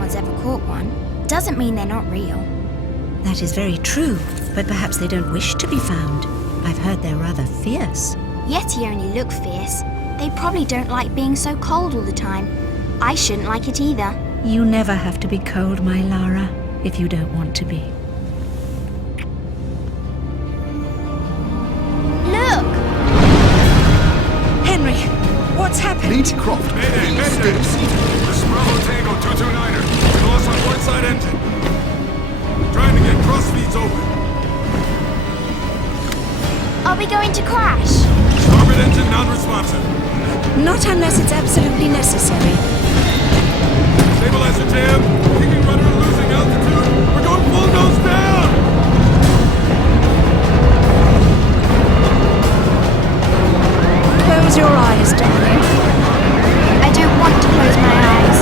one's ever caught one doesn't mean they're not real. That is very true, but perhaps they don't wish to be found. I've heard they're rather fierce. Yeti only look fierce. They probably don't like being so cold all the time. I shouldn't like it either. You never have to be cold, my Lara, if you don't want to be. Look! Henry, what's happened? Lara Croft, Mayday, Mayday! This is Bravo Tango 229er. We lost our port side engine. Trying to get cross feeds open. Are we going to crash? Starboard engine non-responsive. Not unless it's absolutely necessary. Stabilizer jam. Kicking rudder and losing altitude. We're going full nose down! Close your eyes, darling. I don't want to close my eyes.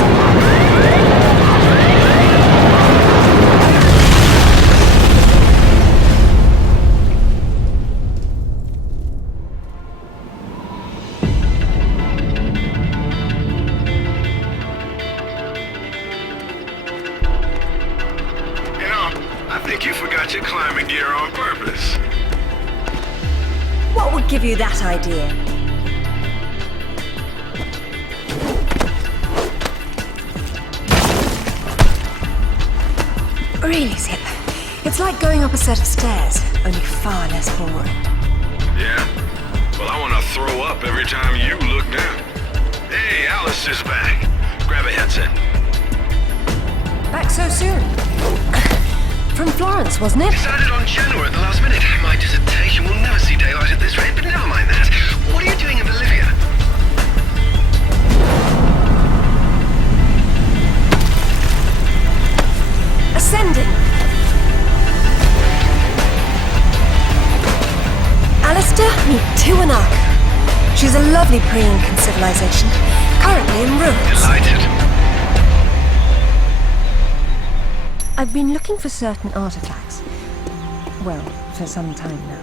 I think you forgot your climbing gear on purpose. What would give you that idea? Really, Zip. It's like going up a set of stairs, only far less boring. Yeah? Well, I want to throw up every time you look down. Hey, Alice is back. Grab a headset. Back so soon? From Florence, wasn't it? Decided on Genoa at the last minute. My dissertation will never see daylight at this rate, but never mind that. What are you doing in Bolivia? Ascending. Alistair, meet Tiwanaku. She's a lovely pre-Incan civilization, currently in ruins. Delighted. I've been looking for certain artifacts. Well, for some time now.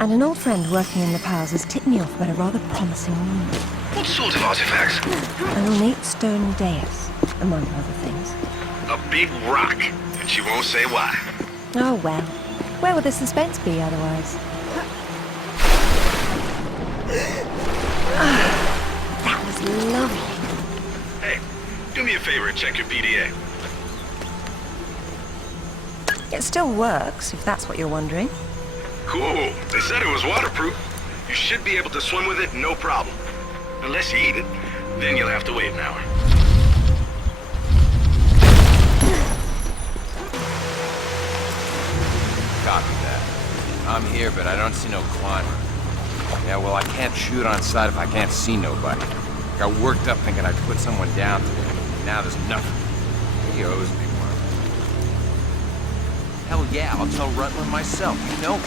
And an old friend working in Nepalese has tipped me off about a rather promising woman. What sort of artifacts? An ornate stone dais, among other things. A big rock, and she won't say why. Oh well. Where would the suspense be otherwise? That was lovely. Hey, do me a favor and check your PDA. It still works, if that's what you're wondering. Cool. They said it was waterproof. You should be able to swim with it, no problem. Unless you eat it, then you'll have to wait an hour. Copy that. I'm here, but I don't see no climber. Yeah, well, I can't shoot on sight if I can't see nobody. Got worked up thinking I'd put someone down today. Now there's nothing. He owes me one. Hell yeah, I'll tell Rutland myself, you know.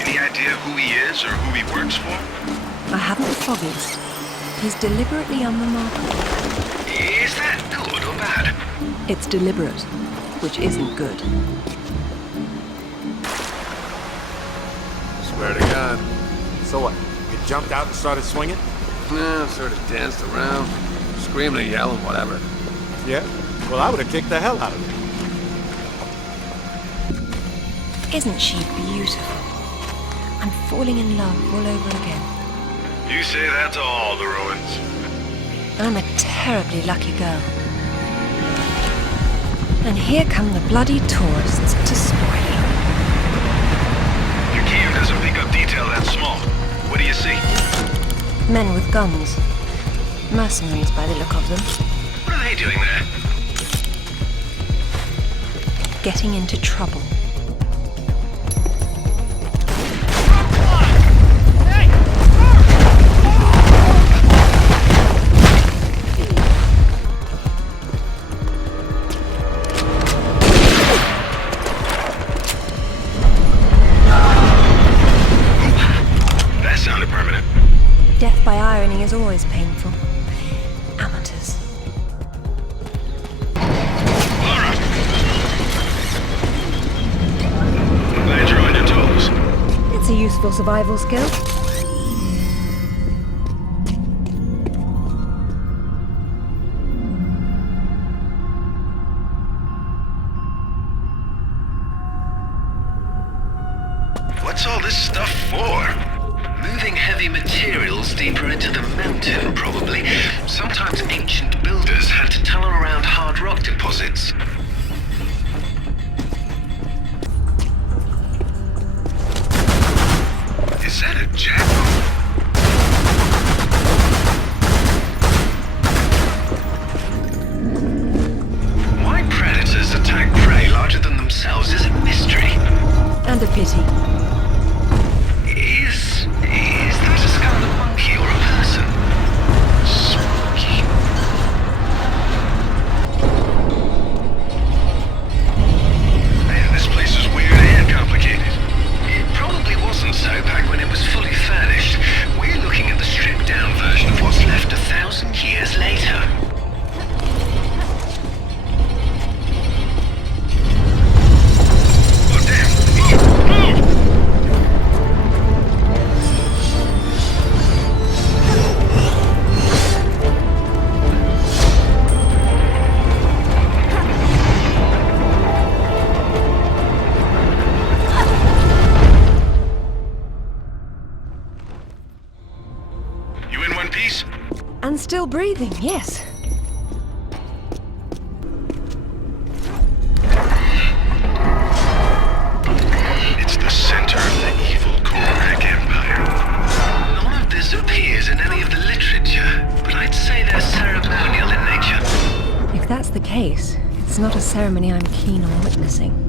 Any idea who he is or who he works for? I haven't the foggiest. He's deliberately unremarkable. Is that good or bad? It's deliberate, which isn't good. Swear to God. So what? You jumped out and started swinging? Yeah, sort of danced around, screaming, yelling, whatever. Yeah? Well, I would have kicked the hell out of you. Isn't she beautiful? I'm falling in love all over again. You say that to all the ruins. I'm a terribly lucky girl. And here come the bloody tourists to spoil it. Your cam doesn't pick up detail that small. What do you see? Men with guns. Mercenaries by the look of them. What are they doing there? Getting into trouble. That sounded permanent. Death by irony is always painful. Amateurs. Lara! Glad you're on your toes. It's a useful survival skill. still breathing, yes. It's the center of the evil Cormac Empire. None of this appears in any of the literature, but I'd say they're ceremonial in nature. If that's the case, it's not a ceremony I'm keen on witnessing.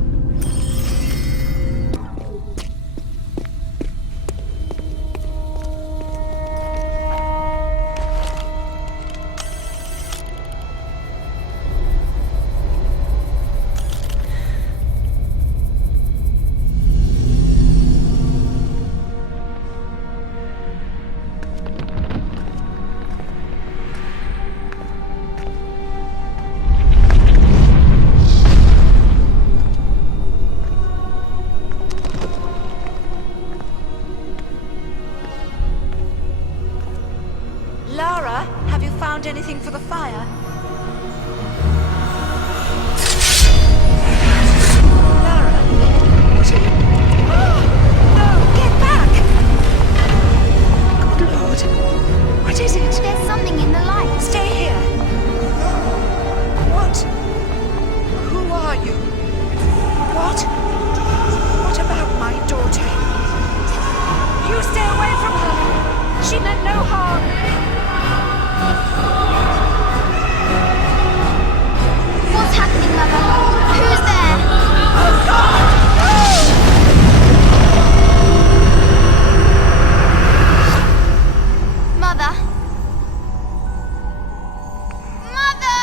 Lara, have you found anything for the fire? Lara? What are you... Oh, no, get back! Good Lord. What is it? There's something in the light. Stay here. What? Who are you? What? What about my daughter? You stay away from her. She meant no harm. What's happening, Mother? Who's there? Oh, God! Mother? Mother!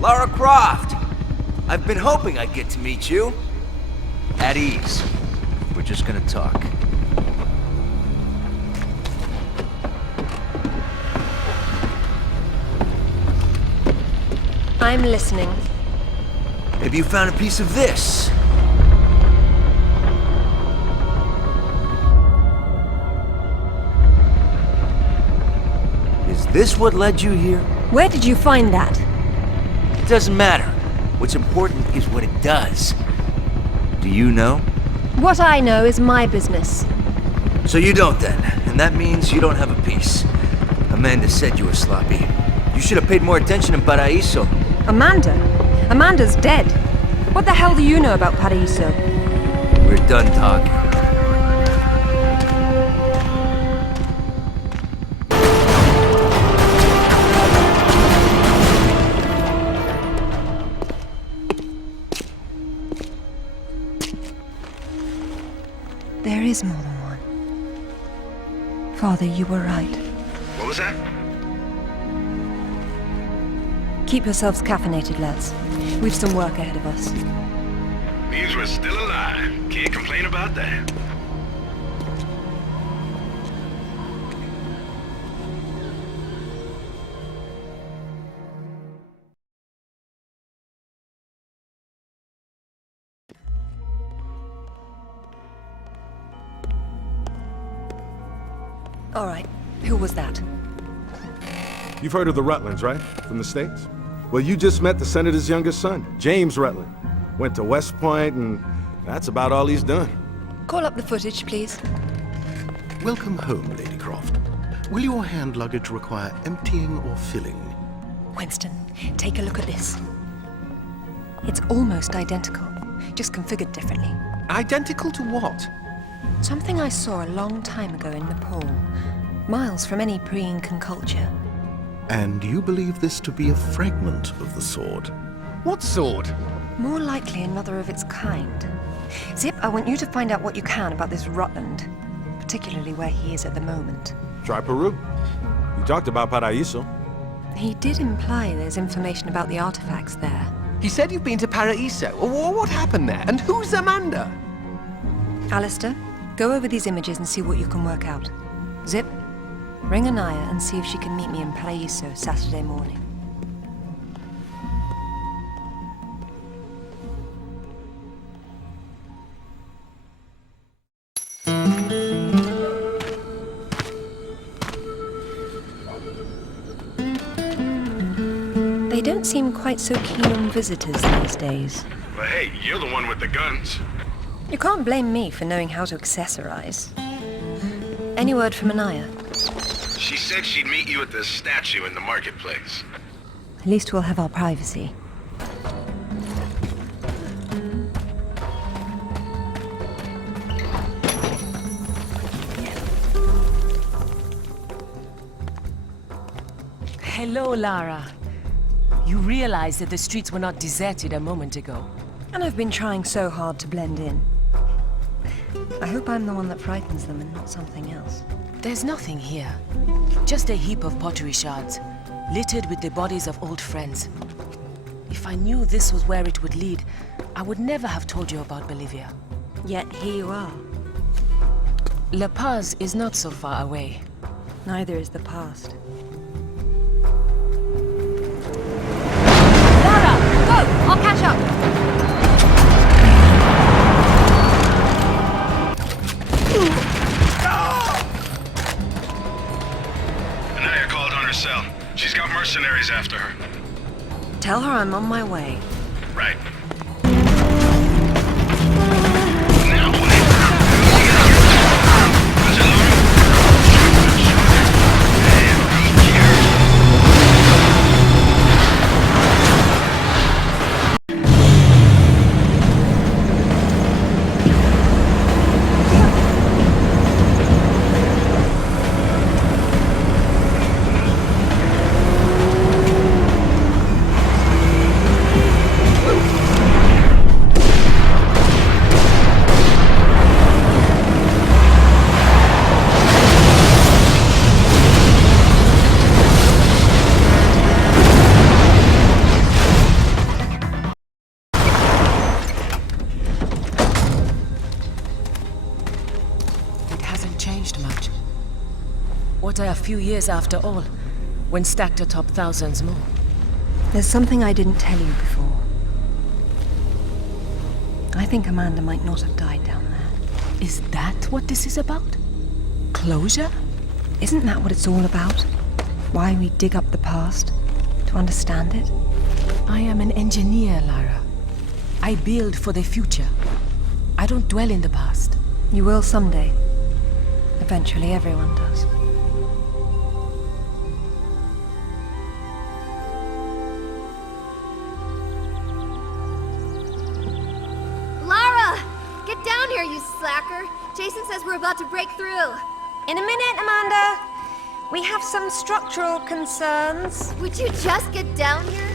Lara Croft! I've been hoping I'd get to meet you. At ease. We're just gonna talk. I'm listening. Maybe you found a piece of this. Is this what led you here? Where did you find that? It doesn't matter. What's important is what it does. Do you know? What I know is my business. So you don't then, and that means you don't have a piece. Amanda said you were sloppy. You should have paid more attention in Paraíso. Amanda? Amanda's dead. What the hell do you know about Paraíso? We're done talking. There is more than one. Father, you were right. What was that? Keep yourselves caffeinated, lads. We've some work ahead of us. Means we're still alive. Can't complain about that. All right, who was that? You've heard of the Rutlands, right? From the States? Well, you just met the senator's youngest son, James Rutland. Went to West Point, and that's about all he's done. Call up the footage, please. Welcome home, Lady Croft. Will your hand luggage require emptying or filling? Winston, take a look at this. It's almost identical, just configured differently. Identical to what? Something I saw a long time ago in Nepal, miles from any pre-Incan culture. And you believe this to be a fragment of the sword? What sword? More likely another of its kind. Zip, I want you to find out what you can about this Rutland, particularly where he is at the moment. Try Peru. You talked about Paraíso. He did imply there's information about the artifacts there. He said you've been to Paraíso. What happened there? And who's Amanda? Alistair, go over these images and see what you can work out. Zip, ring Anaya and see if she can meet me in Paraíso Saturday morning. don't seem quite so keen on visitors these days. But hey, you're the one with the guns. You can't blame me for knowing how to accessorize. Any word from Anaya? She said she'd meet you at the statue in the marketplace. At least we'll have our privacy. Hello, Lara. You realize that the streets were not deserted a moment ago. And I've been trying so hard to blend in. I hope I'm the one that frightens them and not something else. There's nothing here. Just a heap of pottery shards, littered with the bodies of old friends. If I knew this was where it would lead, I would never have told you about Bolivia. Yet here you are. La Paz is not so far away. Neither is the past. Lara, go! I'll catch up. Anaya called on her cell. She's got mercenaries after her. Tell her I'm on my way. Right. What are a few years after all, when stacked atop thousands more? There's something I didn't tell you before. I think Amanda might not have died down there. Is that what this is about? Closure? Isn't that what it's all about? Why we dig up the past? To understand it? I am an engineer, Lara. I build for the future. I don't dwell in the past. You will someday. Eventually, everyone does. Lara! Get down here, you slacker! Jason says we're about to break through. In a minute, Amanda. We have some structural concerns. Would you just get down here?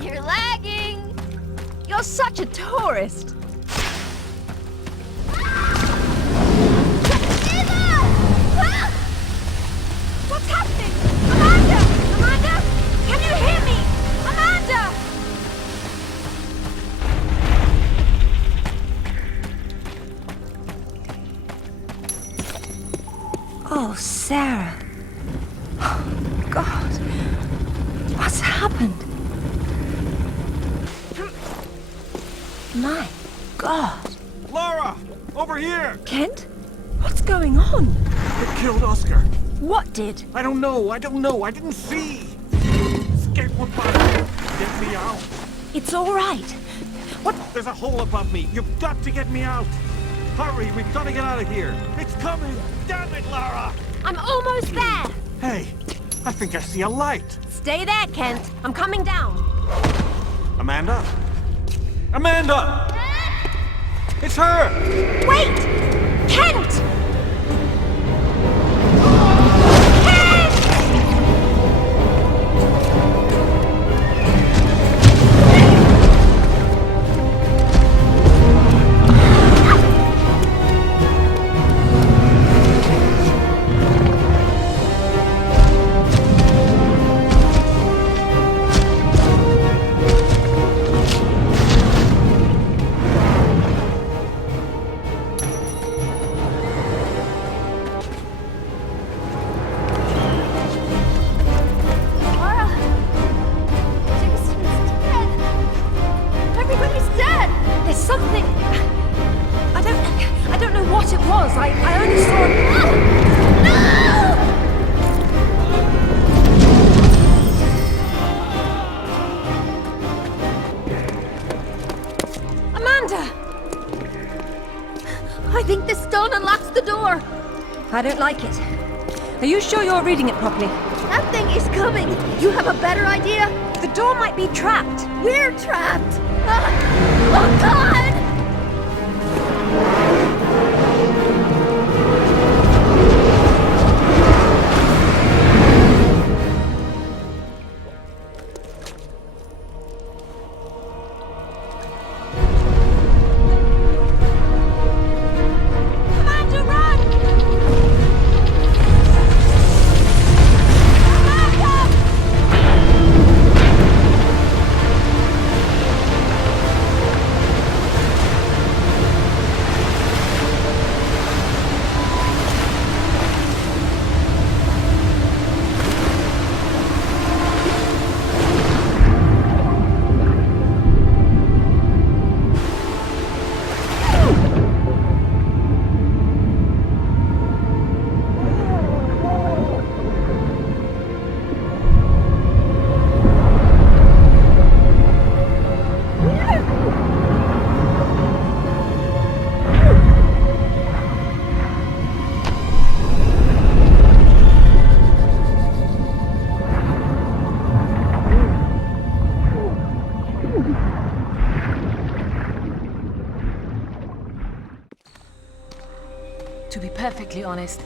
You're lagging! You're such a tourist! What's happening? Amanda! Amanda! Can you hear me? Amanda! Oh, Sarah. God. What's happened? My God. Lara! Over here! Kent? What's going on? It killed Oscar. What did? I don't know. I didn't see. Escape one by get me out. It's all right. What? There's a hole above me. You've got to get me out. Hurry, we've got to get out of here. It's coming. Damn it, Lara! I'm almost there! Hey, I think I see a light. Stay there, Kent. I'm coming down. Amanda? Amanda! It's her! Wait! Kent! was. I only saw... Amanda! I think the stone unlocks the door. I don't like it. Are you sure you're reading it properly? That thing is coming. You have a better idea? The door might be trapped. We're trapped. Oh, God! To be perfectly honest,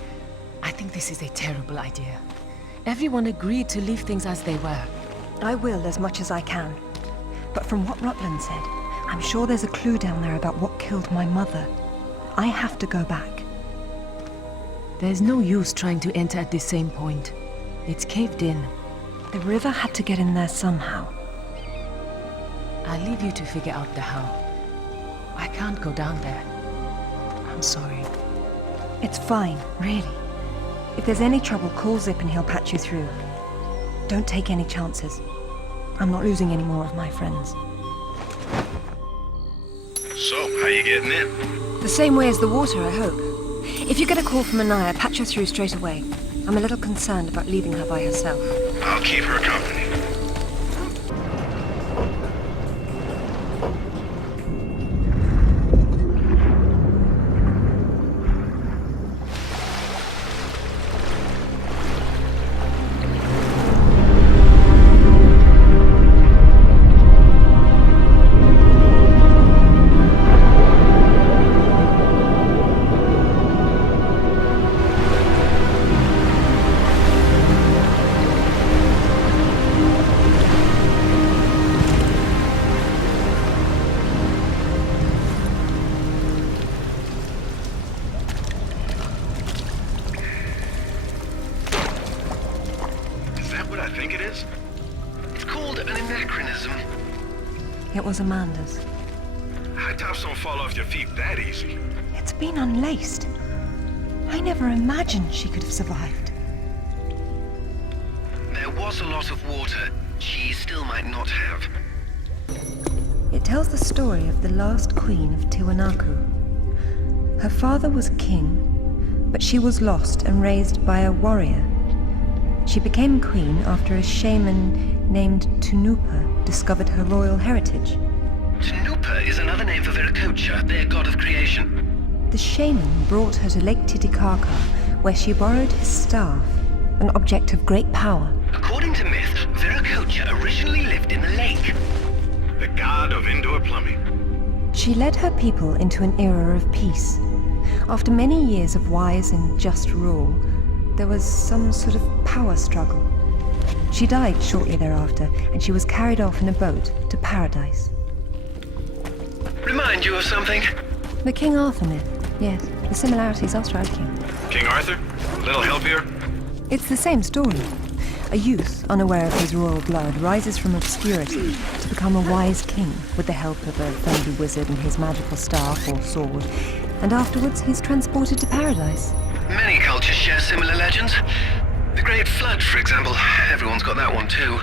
I think this is a terrible idea. Everyone agreed to leave things as they were. I will as much as I can. But from what Rutland said, I'm sure there's a clue down there about what killed my mother. I have to go back. There's no use trying to enter at the same point. It's caved in. The river had to get in there somehow. I'll leave you to figure out the how. I can't go down there. I'm sorry. It's fine, really. If there's any trouble, call Zip and he'll patch you through. Don't take any chances. I'm not losing any more of my friends. So, how you getting in? The same way as the water, I hope. If you get a call from Anaya, patch her through straight away. I'm a little concerned about leaving her by herself. I'll keep her company. It was Amanda's. High tops don't fall off your feet that easy. It's been unlaced. I never imagined she could have survived. There was a lot of water. She still might not have. It tells the story of the last queen of Tiwanaku. Her father was king, but she was lost and raised by a warrior. She became queen after a shaman named Tunupa discovered her royal heritage. Tunupa is another name for Viracocha, their god of creation. The shaman brought her to Lake Titicaca, where she borrowed his staff, an object of great power. According to myth, Viracocha originally lived in the lake. The god of indoor plumbing. She led her people into an era of peace. After many years of wise and just rule, there was some sort of power struggle. She died shortly thereafter, and she was carried off in a boat to paradise. Remind you of something? The King Arthur myth, yes. The similarities are striking. King Arthur? A little help here? It's the same story. A youth, unaware of his royal blood, rises from obscurity to become a wise king with the help of a friendly wizard and his magical staff or sword, and afterwards he's transported to paradise. Many cultures share similar legends. The Great Flood, for example. Everyone's got that one too.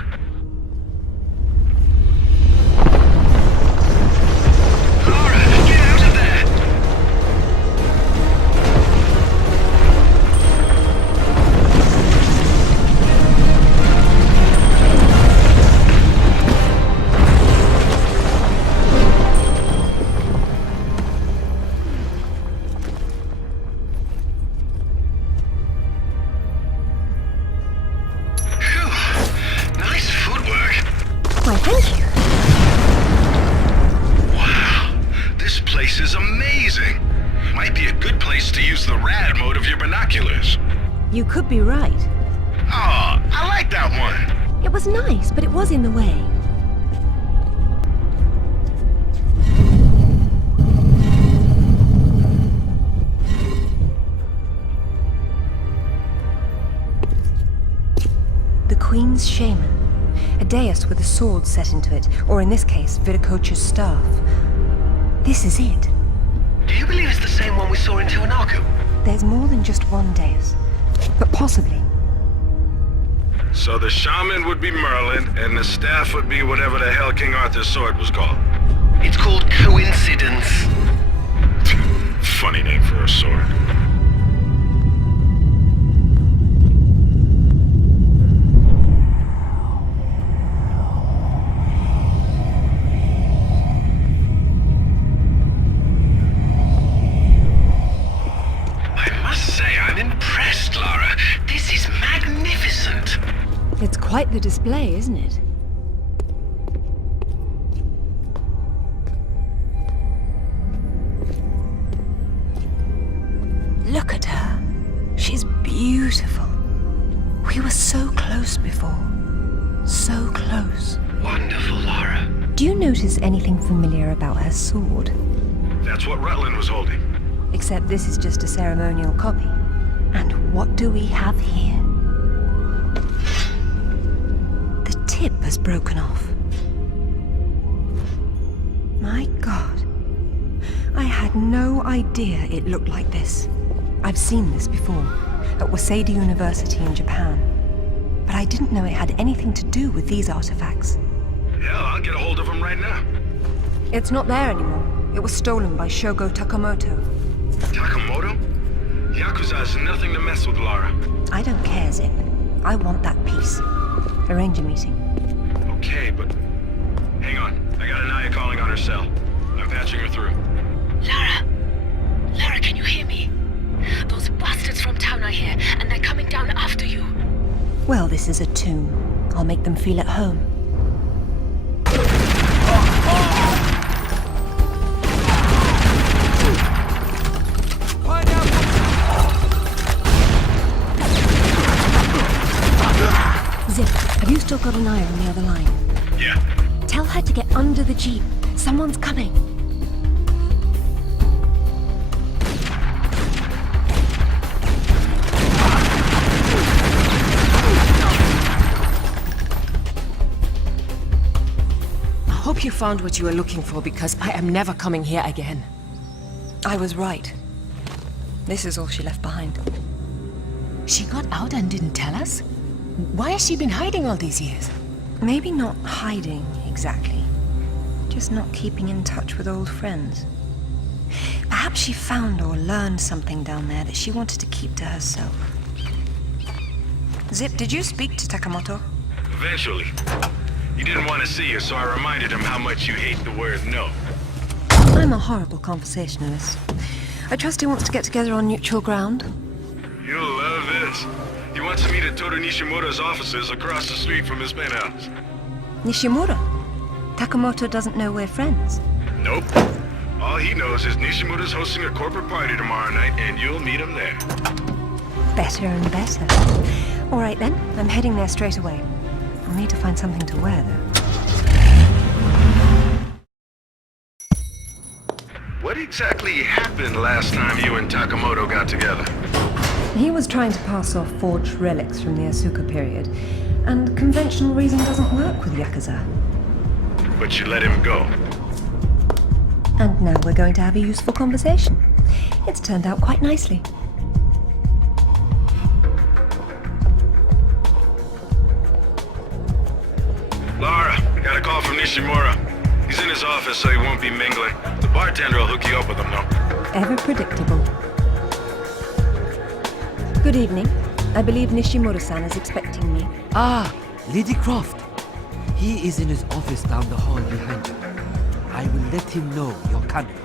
Lara, get out of there! binoculars. You could be right. Oh, I like that one. It was nice, but it was in the way. The Queen's shaman. A dais with a sword set into it, or in this case, Viracocha's staff. This is it. Do you believe it's the same one we saw in Tiwanaku? There's more than just one dais, but possibly. So the shaman would be Merlin, and the staff would be whatever the hell King Arthur's sword was called. It's called coincidence. Funny name for a sword. Impressed, Lara. This is magnificent. It's quite the display, isn't it? Look at her. She's beautiful. We were so close before. So close. Wonderful, Lara. Do you notice anything familiar about her sword? That's what Rutland was holding. Except this is just a ceremonial copy. And what do we have here? The tip has broken off. My God. I had no idea it looked like this. I've seen this before, at Waseda University in Japan. But I didn't know it had anything to do with these artifacts. Yeah, I'll get a hold of them right now. It's not there anymore. It was stolen by Shogo Takamoto. Takamoto? Yakuza has nothing to mess with, Lara. I don't care, Zip. I want that piece. Arrange a meeting. Okay, but... Hang on. I got Anaya calling on her cell. I'm patching her through. Lara! Lara, can you hear me? Those bastards from town are here, and they're coming down after you. Well, this is a tomb. I'll make them feel at home. Zip, have you still got Anaya on the other line? Yeah. Tell her to get under the jeep. Someone's coming. I hope you found what you were looking for, because I am never coming here again. I was right. This is all she left behind. She got out and didn't tell us? Why has she been hiding all these years? Maybe not hiding, exactly. Just not keeping in touch with old friends. Perhaps she found or learned something down there that she wanted to keep to herself. Zip, did you speak to Takamoto? Eventually. He didn't want to see you, so I reminded him how much you hate the word no. I'm a horrible conversationalist. I trust he wants to get together on neutral ground. You'll love this. He wants to meet at Toru Nishimura's offices across the street from his penthouse. Nishimura? Takamoto doesn't know we're friends. Nope. All he knows is Nishimura's hosting a corporate party tomorrow night, and you'll meet him there. Better and better. All right then, I'm heading there straight away. I'll need to find something to wear, though. What exactly happened last time you and Takamoto got together? He was trying to pass off forged relics from the Asuka period, and conventional reason doesn't work with Yakuza. But you let him go. And now we're going to have a useful conversation. It's turned out quite nicely. Lara, got a call from Nishimura. He's in his office, so he won't be mingling. The bartender will hook you up with him, though. Ever predictable. Good evening. I believe Nishimura-san is expecting me. Ah, Lady Croft. He is in his office down the hall behind you. I will let him know you're coming.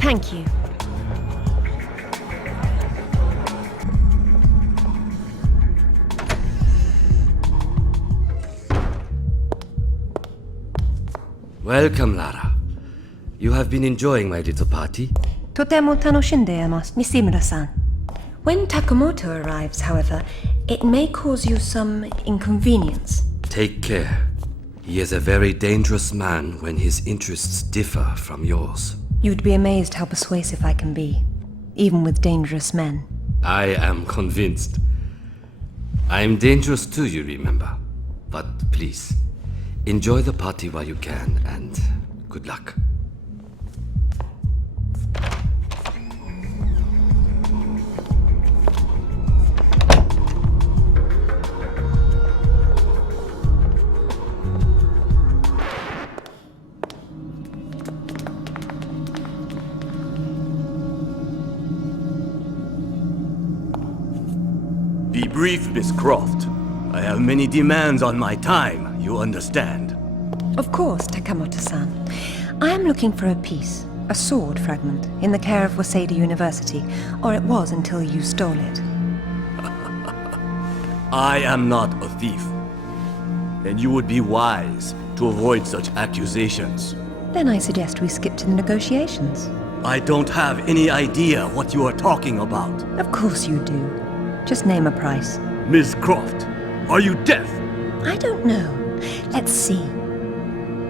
Thank you. Welcome, Lara. You have been enjoying my little party? とても楽しんでいます、Nishimura-san. When Takamoto arrives, however, it may cause you some inconvenience. Take care. He is a very dangerous man when his interests differ from yours. You'd be amazed how persuasive I can be, even with dangerous men. I am convinced. I am dangerous too, you remember. But please, enjoy the party while you can, and good luck. Be brief, Miss Croft. I have many demands on my time, you understand. Of course, Takamoto-san. I am looking for a piece, a sword fragment, in the care of Waseda University, or it was until you stole it. I am not a thief. And you would be wise to avoid such accusations. Then I suggest we skip to the negotiations. I don't have any idea what you are talking about. Of course you do. Just name a price. Miss Croft, are you deaf? I don't know. Let's see.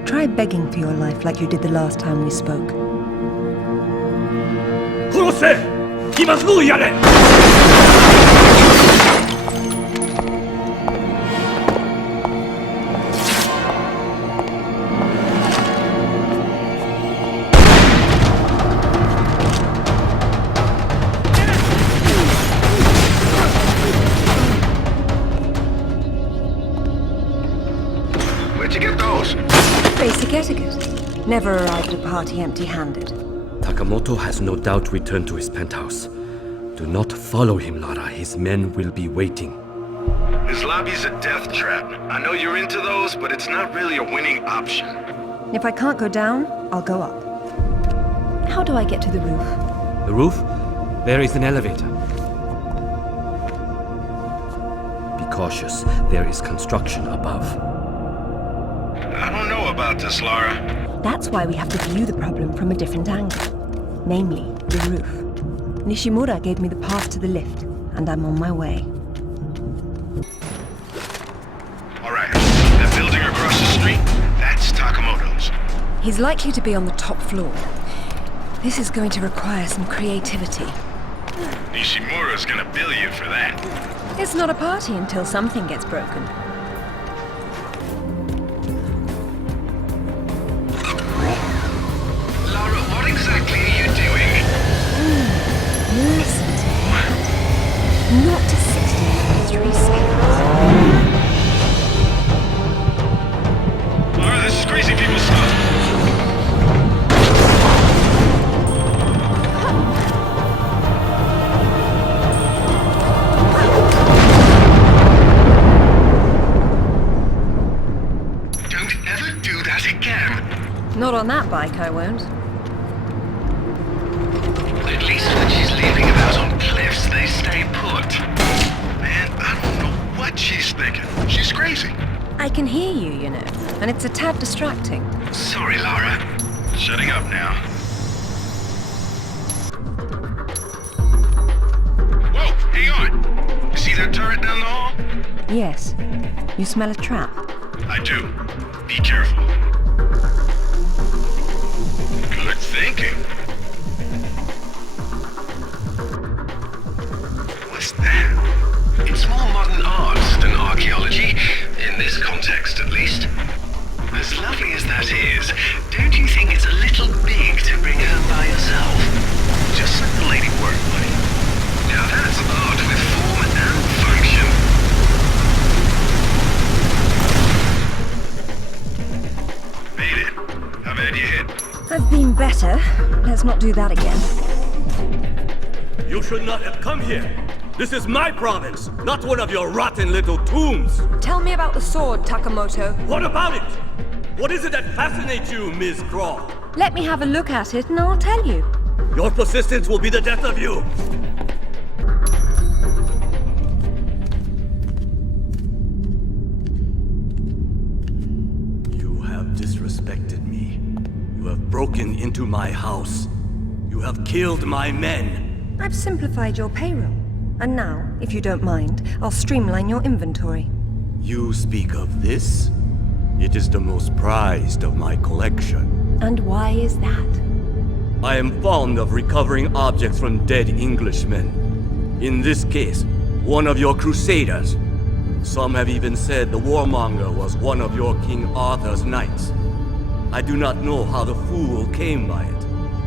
Try begging for your life like you did the last time we spoke. Where'd you get those? Basic etiquette. Never arrive at a party empty-handed. Takamoto has no doubt returned to his penthouse. Do not follow him, Lara. His men will be waiting. His lobby's a death trap. I know you're into those, but it's not really a winning option. If I can't go down, I'll go up. How do I get to the roof? The roof? There is an elevator. Be cautious. There is construction above. I don't know about this, Lara. That's why we have to view the problem from a different angle. Namely, the roof. Nishimura gave me the path to the lift, and I'm on my way. All right, that building across the street, that's Takamoto's. He's likely to be on the top floor. This is going to require some creativity. Nishimura's gonna bill you for that. It's not a party until something gets broken. Lara, what exactly are you doing? Listen to him. Not to 60 history scales. Lara, this is crazy people stuff. Don't ever do that again. Not on that bike, I won't. At least when she's leaving it out on cliffs, they stay put. Man, I don't know what she's thinking. She's crazy. I can hear you, you know, and it's a tad distracting. Sorry, Lara. Shutting up now. Whoa, hang on. You see that turret down the hall? Yes. You smell a trap. I do. Be careful. Good thinking. What's that? It's more modern art than archaeology, in this context at least. As lovely as that is, don't you think it's a little big to bring her by yourself? Just let the lady work, buddy. Now that's art with form and function. Made it. How bad you hit? I've been better. Let's not do that again. You should not have come here. This is my province, not one of your rotten little tombs. Tell me about the sword, Takamoto. What about it? What is it that fascinates you, Miss Croft? Let me have a look at it and I'll tell you. Your persistence will be the death of you. You have disrespected me. You have broken into my house. You have killed my men. I've simplified your payroll. And now, if you don't mind, I'll streamline your inventory. You speak of this? It is the most prized of my collection. And why is that? I am fond of recovering objects from dead Englishmen. In this case, one of your crusaders. Some have even said the warmonger was one of your King Arthur's knights. I do not know how the fool came by it,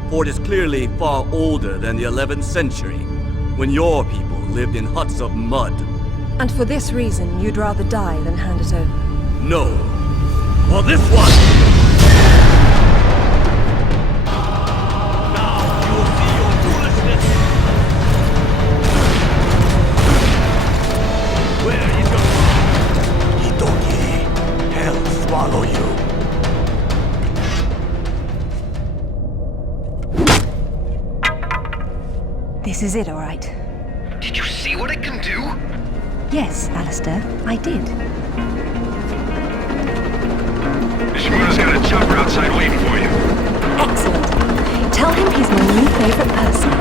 for it is clearly far older than the 11th century, when your people lived in huts of mud. And for this reason, you'd rather die than hand it over? No. For this one! Now you will see your foolishness! Where is your... Itoki, hell swallow you. This is it, all right. Did you see what it can do? Yes, Alistair, I did. Nishimuro's got a chopper outside waiting for you. Excellent. Tell him he's my new favorite person.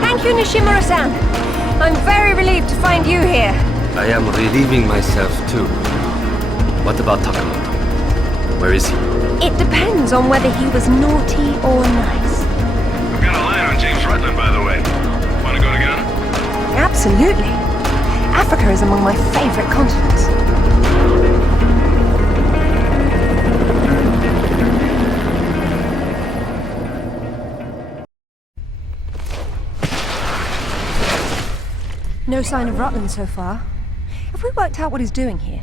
Thank you, Nishimura-san. I'm very relieved to find you here. I am relieving myself too. What about Takamoto? Where is he? It depends on whether he was naughty or nice. I've got a line on James Rutland, by the way. Want to go together? Absolutely. Africa is among my favorite continents. No sign of Rutland so far. Have we worked out what he's doing here?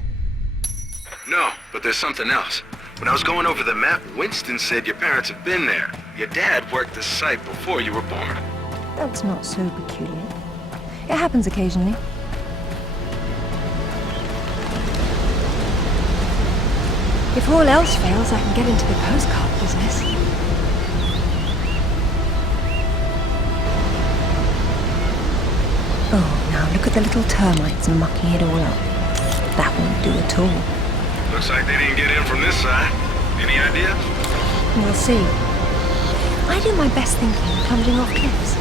No, but there's something else. When I was going over the map, Winston said your parents have been there. Your dad worked this site before you were born. That's not so peculiar. It happens occasionally. If all else fails, I can get into the postcard business. Oh, now look at the little termites mucking it all up. That won't do at all. Looks like they didn't get in from this side. Any idea? We'll see. I do my best thinking plunging off cliffs.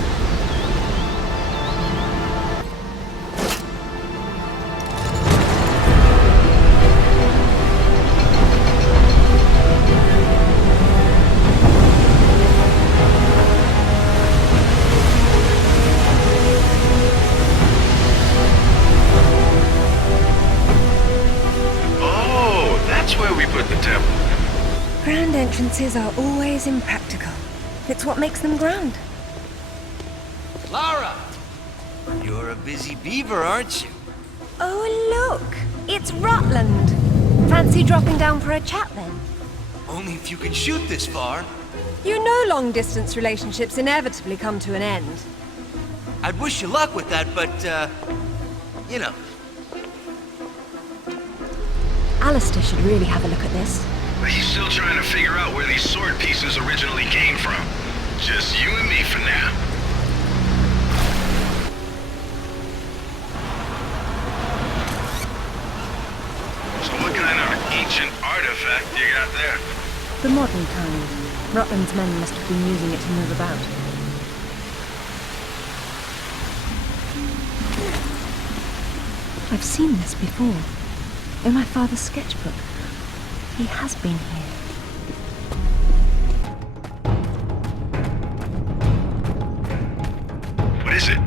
Grand entrances are always impractical. It's what makes them grand. Lara! You're a busy beaver, aren't you? Oh, look! It's Rutland! Fancy dropping down for a chat, then? Only if you can shoot this far. You know long-distance relationships inevitably come to an end. I'd wish you luck with that, but, you know. Alistair should really have a look at this. He's still trying to figure out where these sword pieces originally came from. Just you and me for now. So what kind of ancient artifact you got there? The modern kind. Rutland's men must have been using it to move about. I've seen this before. In my father's sketchbook. He has been here. What is it?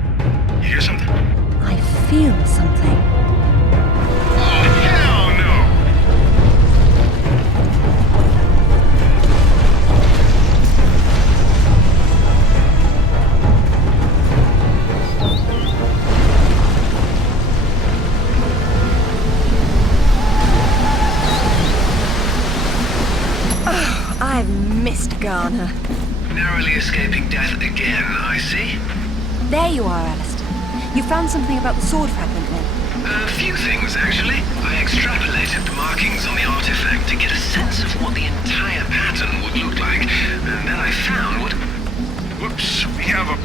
You hear something? I feel something. Oh, hell no! I've missed Ghana. Narrowly escaping death again, I see. There you are, Alistair. You found something about the sword fragment then? A few things, actually. I extrapolated the markings on the artifact to get a sense of what the entire pattern would look like. And then I found what... Whoops, we have a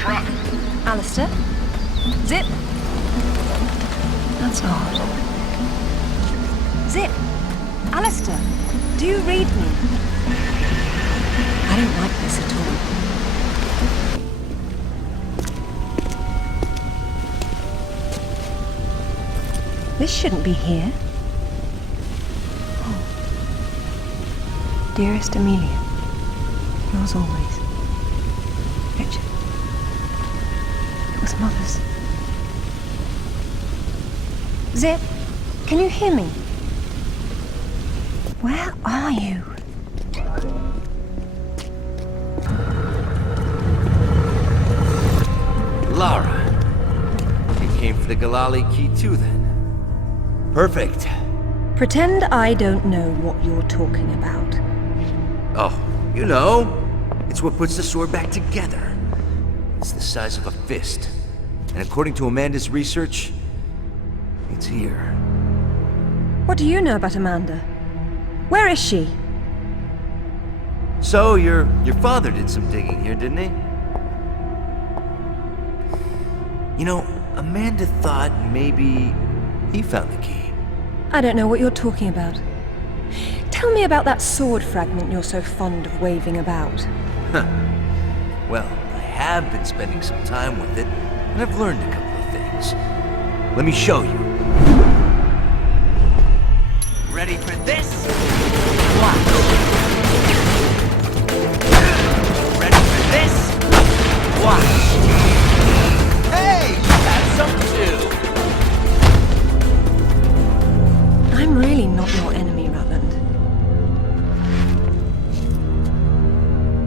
Do read me. I don't like this at all. This shouldn't be here. Oh. Dearest Amelia, yours always. Richard. It was Mother's. Zip, can you hear me? Where are you? Lara. You came for the Galali key too, then? Perfect. Pretend I don't know what you're talking about. Oh, you know. It's what puts the sword back together. It's the size of a fist. And according to Amanda's research, it's here. What do you know about Amanda? Where is she? So, your father did some digging here, didn't he? You know, Amanda thought maybe he found the key. I don't know what you're talking about. Tell me about that sword fragment you're so fond of waving about. Huh. Well, I have been spending some time with it, and I've learned a couple of things. Let me show you. Ready for this? Watch. Ready for this? Watch. Hey, that's some too. I'm really not your enemy, Rutland.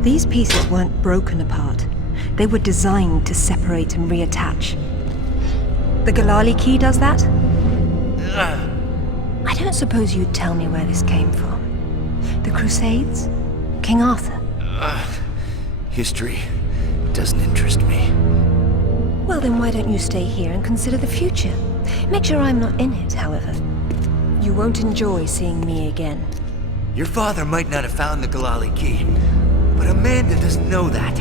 These pieces weren't broken apart. They were designed to separate and reattach. The Galali key does that? I don't suppose you'd tell me where this came from. The Crusades? King Arthur? History doesn't interest me. Well, then why don't you stay here and consider the future? Make sure I'm not in it, however. You won't enjoy seeing me again. Your father might not have found the Galali key, but Amanda doesn't know that.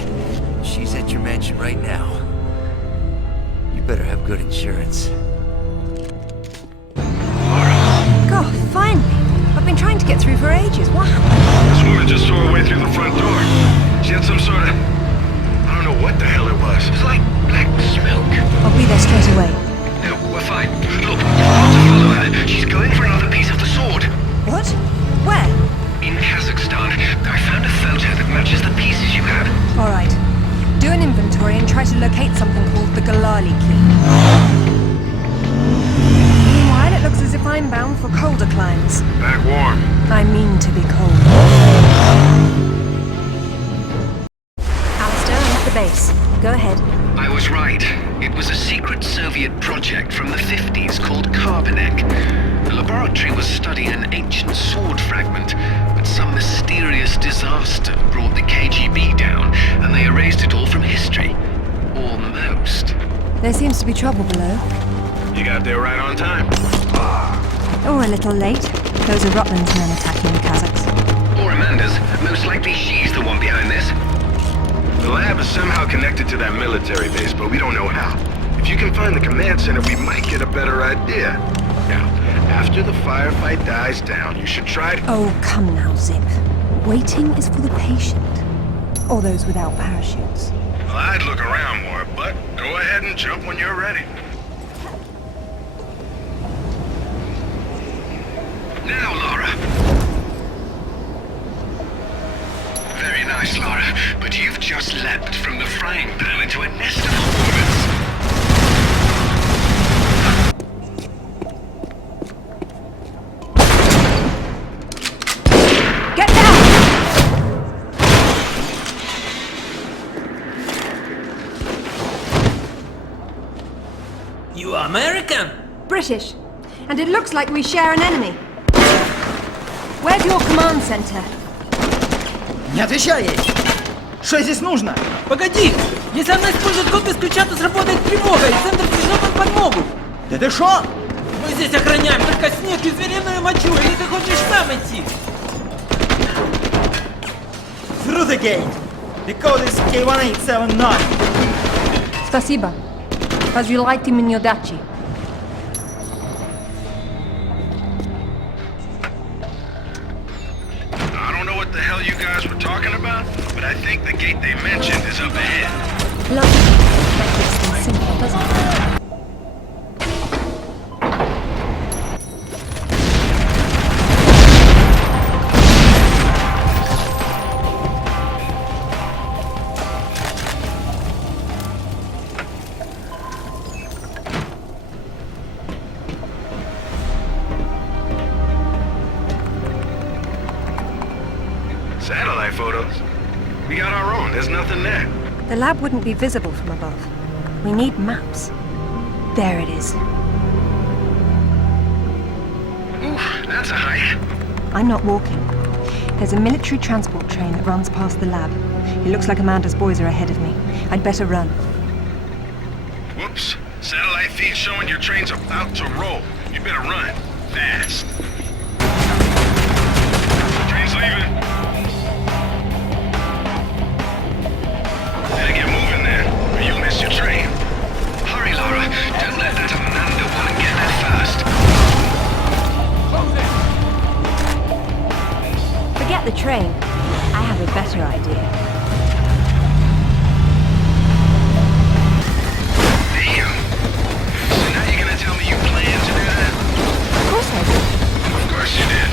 She's at your mansion right now. You better have good insurance. God, finally! I've been trying to get through for ages. What happened? This woman just saw her way through the front door. She had some sort of... I don't know what the hell it was. It was like black smoke. I'll be there straight away. No, we're fine. Look, you've got to follow her. She's going for another piece of the sword. What? Where? In Kazakhstan. I found a photo that matches the pieces you have. All right. Do an inventory and try to locate something called the Galali key. Meanwhile, it looks as if I'm bound for colder climes. Back warm. I mean to be cold. Alistair, I'm at the base. Go ahead. I was right. It was a secret Soviet project from the 50s called Carbonek. The laboratory was studying an ancient sword fragment, but some mysterious disaster brought the KGB down, and they erased it all from history. Almost. There seems to be trouble below. You got there right on time. Or a little late. Those are Rutland's men attacking the Kazakhs. Or Amanda's. Most likely she's the one behind this. The lab is somehow connected to that military base, but we don't know how. If you can find the command center, we might get a better idea. Now, after the firefight dies down, you should try to... Oh, come now, Zip. Waiting is for the patient. Or those without parachutes. Well, I'd look around more, but go ahead and jump when you're ready. Now, Lara. Very nice, Lara, but you've just leapt from the frying pan into a nest of hornets. Get down! You are American? British. And it looks like we share an enemy. Where's your command center? Не отвечай ей! Что здесь нужно? Погоди! Если она использует код без ключа, то сработает тревога, и центр пришлет нам подмогу! Да ты шо? Мы здесь охраняем только снег и звериную мочу, или ты хочешь сам идти? Through the gate! The code is K1879! Спасибо. Разжилайте мне удачи. I think the gate they mentioned is up ahead. Lovely. That keeps things simple, doesn't it? Satellite photos? We got our own, there's nothing there. The lab wouldn't be visible from above. We need maps. There it is. Ooh, that's a hike. I'm not walking. There's a military transport train that runs past the lab. It looks like Amanda's boys are ahead of me. I'd better run. Whoops. Satellite feed showing your train's about to roll. You better run. Fast. Train's leaving. Better get moving then, or you'll miss your train. Hurry, Lara. Don't let that Amanda woman get there first. Forget the train. I have a better idea. Damn. So now you're gonna tell me you plan to do that? Of course I did. Of course you did.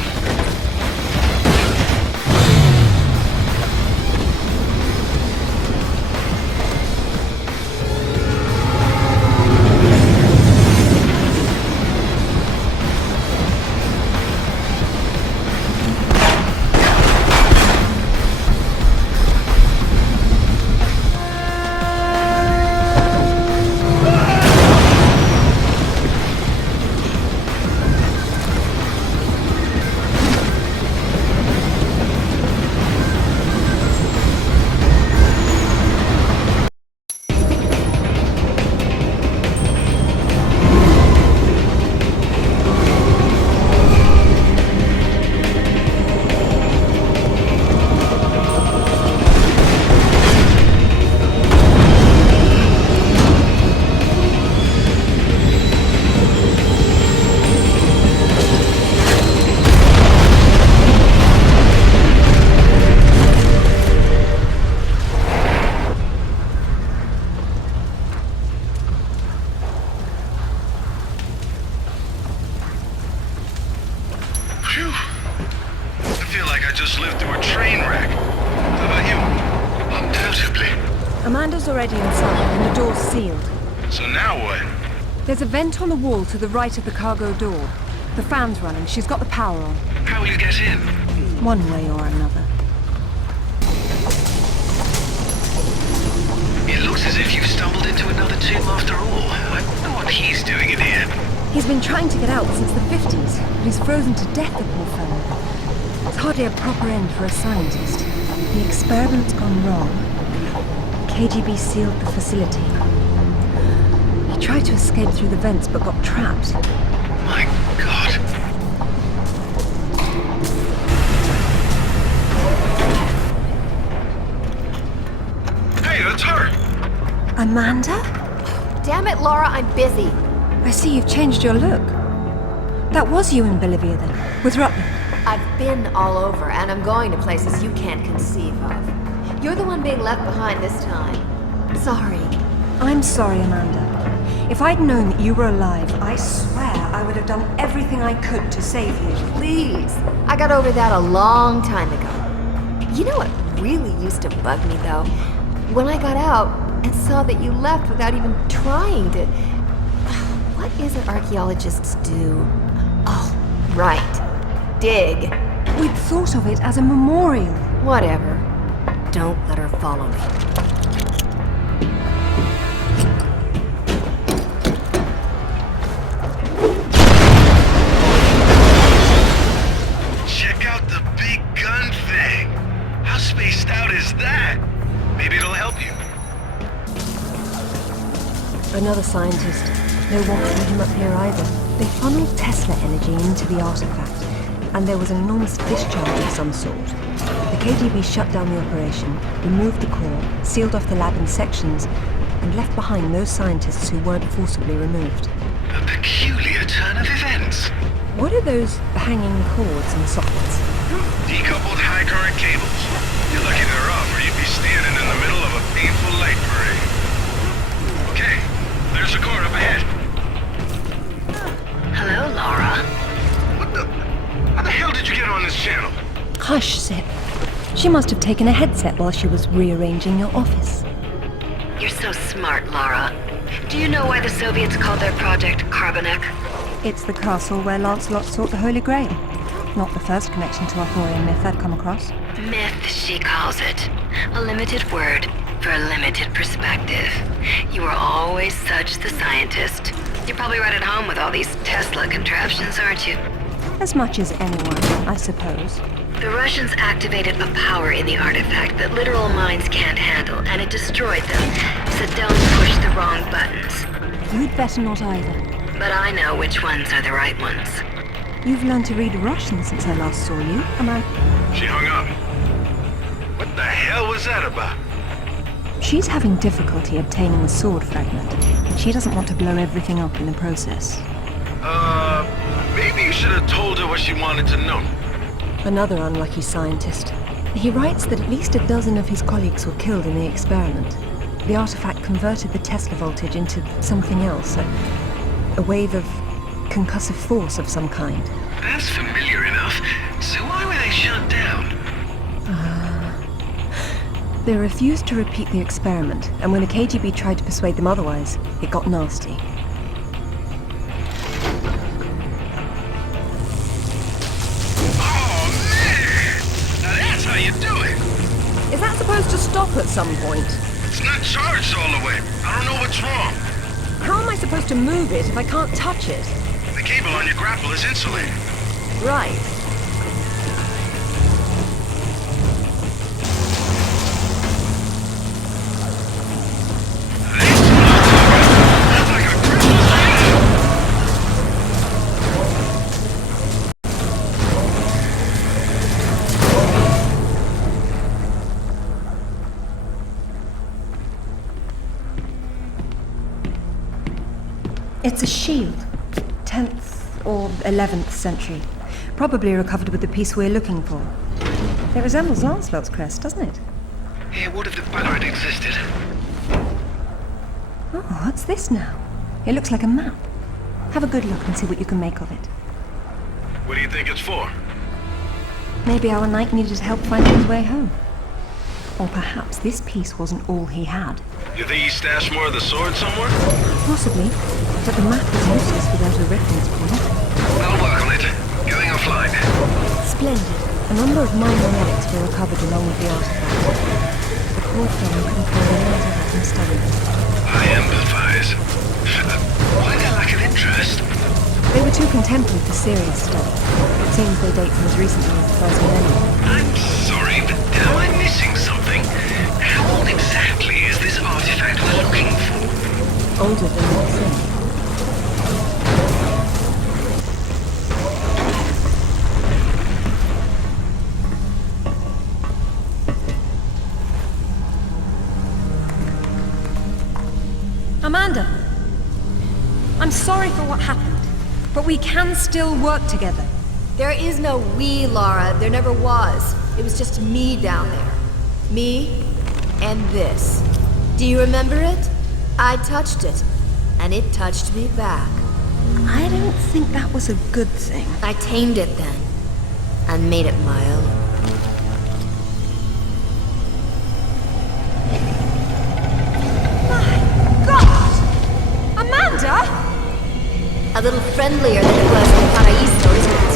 Phew. I feel like I just lived through a train wreck. How about you? Undoubtedly. Amanda's already inside, and the door's sealed. So now what? There's a vent on the wall to the right of the cargo door. The fan's running. She's got the power on. How will you get in? One way or another. It looks as if you've stumbled into another tomb after all. I wonder what he's doing in here. He's been trying to get out since the 50s, but he's frozen to death, the poor fellow. It's hardly a proper end for a scientist. The experiment's gone wrong. KGB sealed the facility. He tried to escape through the vents, but got trapped. My God. Hey, that's her! Amanda? Damn it, Lara, I'm busy. I see you've changed your look. That was you in Bolivia then, with Rutland. I've been all over, and I'm going to places you can't conceive of. You're the one being left behind this time. Sorry. I'm sorry, Amanda. If I'd known that you were alive, I swear I would have done everything I could to save you. Please. I got over that a long time ago. You know what really used to bug me, though? When I got out and saw that you left without even trying to... What is it archaeologists do? Oh, right. Dig. We'd thought of it as a memorial. Whatever. Don't let her follow me. Check out the big gun thing. How spaced out is that? Maybe it'll help you. Another scientist. No one threw him up here either. They funneled Tesla energy into the artifact, and there was an enormous discharge of some sort. The KGB shut down the operation, removed the core, sealed off the lab in sections, and left behind those scientists who weren't forcibly removed. A peculiar turn of events. What are those hanging cords and sockets? Decoupled high current cables. You're lucky they're off or you'd be She must have taken a headset while she was rearranging your office. You're so smart, Lara. Do you know why the Soviets called their project Carbonek? It's the castle where Lancelot sought the Holy Grail. Not the first connection to Arthurian myth I've come across. Myth, she calls it. A limited word for a limited perspective. You are always such the scientist. You're probably right at home with all these Tesla contraptions, aren't you? As much as anyone, I suppose. The Russians activated a power in the artifact that literal minds can't handle, and it destroyed them. So don't push the wrong buttons. You'd better not either. But I know which ones are the right ones. You've learned to read Russian since I last saw you, am I? She hung up. What the hell was that about? She's having difficulty obtaining the sword fragment, and she doesn't want to blow everything up in the process. Maybe you should have told her what she wanted to know. Another unlucky scientist. He writes that at least a dozen of his colleagues were killed in the experiment. The artifact converted the Tesla voltage into something else, a wave of concussive force of some kind. That's familiar enough. So why were they shut down? They refused to repeat the experiment, and when the KGB tried to persuade them otherwise, it got nasty. How you do it? Is that supposed to stop at some point? It's not charged all the way. I don't know what's wrong. How am I supposed to move it if I can't touch it? The cable on your grapple is insulated. Right. It's a shield. 10th or 11th century. Probably recovered with the piece we're looking for. It resembles Lancelot's crest, doesn't it? Yeah, what if the banner had existed? Oh, what's this now? It looks like a map. Have a good look and see what you can make of it. What do you think it's for? Maybe our knight needed help finding his way home. Or perhaps this piece wasn't all he had. You think he stashed more of the sword somewhere? Possibly, but the map is useless without a reference point. I'll work on it. Going offline. Splendid. A number of minor relics were recovered along with the artifact. The poor thing couldn't find anyone to help him study them. I empathize. Why their lack of interest? They were too contemporary for serious study. It seems they date from as recently as the first millennium. I'm sorry, but am I missing something? How old exactly is this artifact we're looking for? Older than you think. Amanda! I'm sorry for what happened, but we can still work together. There is no we, Lara. There never was. It was just me down there. Me and this. Do you remember it? I touched it, and it touched me back. I don't think that was a good thing. I tamed it then, and made it my own. A little friendlier than it was when Paraíso, isn't it?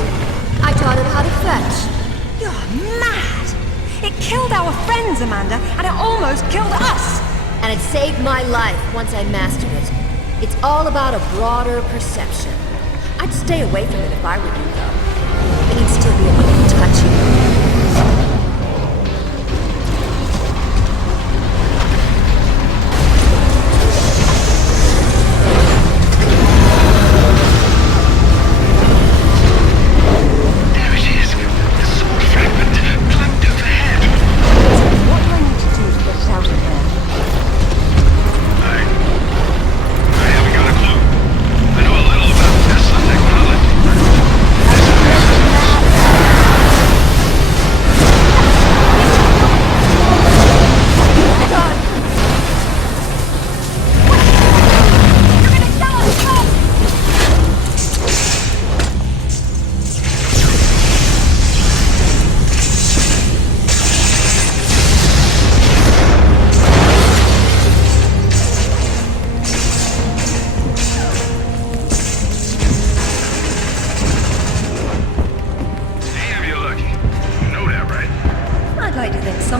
I taught it how to fetch. You're mad! It killed our friends, Amanda, and it almost killed us! And it saved my life once I mastered it. It's all about a broader perception. I'd stay away from it if I were you, though. But you'd still be able to touch you.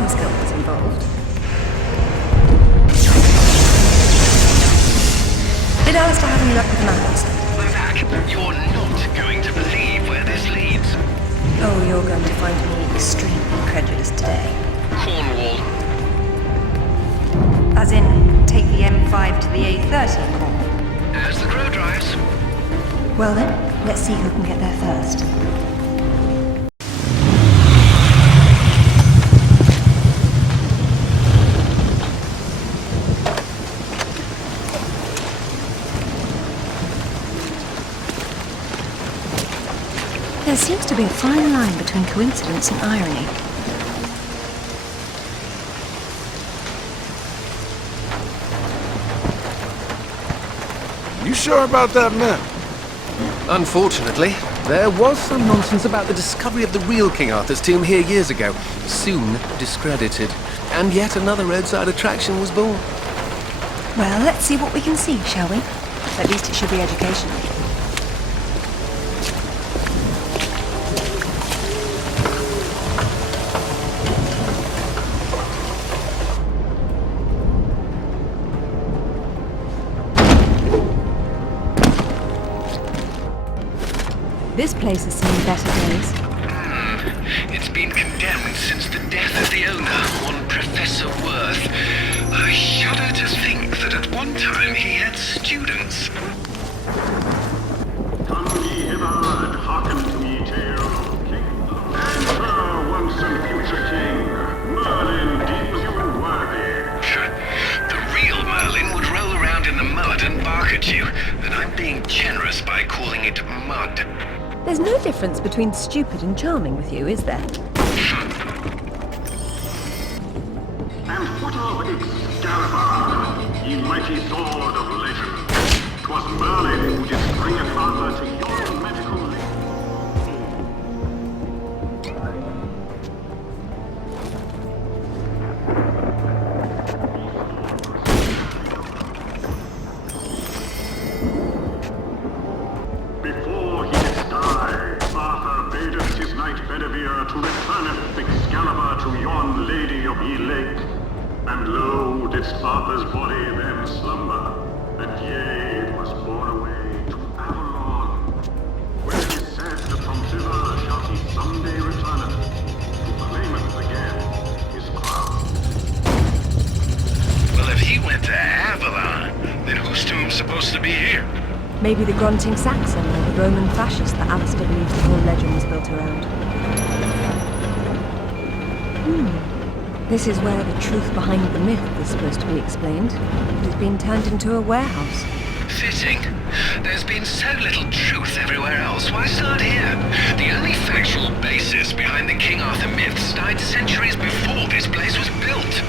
some skill was involved. Did Alistair have any luck with maps? Zach, you're not going to believe where this leads. Oh, you're going to find me extremely credulous today. Cornwall. As in, take the M5 to the A30 in Cornwall? As the crow drives. Well then, let's see who can get there first. There seems to be a fine line between coincidence and irony. You sure about that map? Unfortunately, there was some nonsense about the discovery of the real King Arthur's tomb here years ago, soon discredited. And yet another roadside attraction was born. Well, let's see what we can see, shall we? At least it should be educational. This place has seen better days. It's been condemned since the death of the owner, one Professor Worth. I shudder to think that at one time he had students. Come ye hither and hearken to ye tale, King. Enter once and future King. Merlin deems you worthy. The real Merlin would roll around in the mud and bark at you, and I'm being generous by calling it mud. There's no difference between stupid and charming with you, is there? And what of Excalibur, ye mighty sword of legend? 'Twas Merlin who did bring a father to your magical lake. Before he did die, Arthur badeth his knight Bedivere to returneth Excalibur to yon lady of ye lake. And lo, didst Arthur's body then slumber, and yea, it was borne away to Avalon, where it is said that from thither shall he someday returneth, to claimeth again his crown. Well, if he went to Avalon, then whose tomb's supposed to be here? Maybe the grunting Saxon or the Roman fascist that Alistair believes the whole legend was built around. This is where the truth behind the myth is supposed to be explained. It has been turned into a warehouse. Fitting. There's been so little truth everywhere else. Why start here? The only factual basis behind the King Arthur myths died centuries before this place was built.